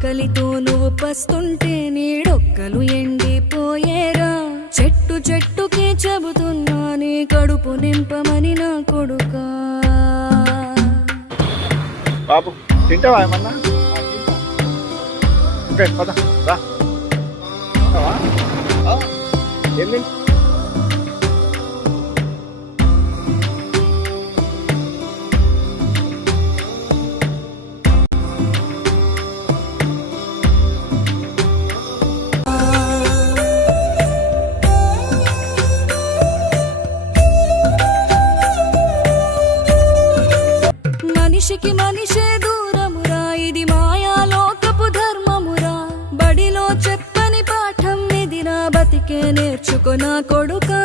ఆకలితో నువ్వు పస్తుంటే నీడొక్కలు ఎండిపోయేరా. చెట్టు చెట్టుకే చెబుతున్నా నీ కడుపు నింపమని నా కొడుకా. బాబు తింటావా ఏమన్నా? పద రా. ఏంటి మనిషికి మనిషే దూరమురా, ఇది మాయాలోకపు ధర్మమురా. బడిలో చెప్పని పాఠం ఇది, నా బతికే నేర్చుకో నా కొడుకా.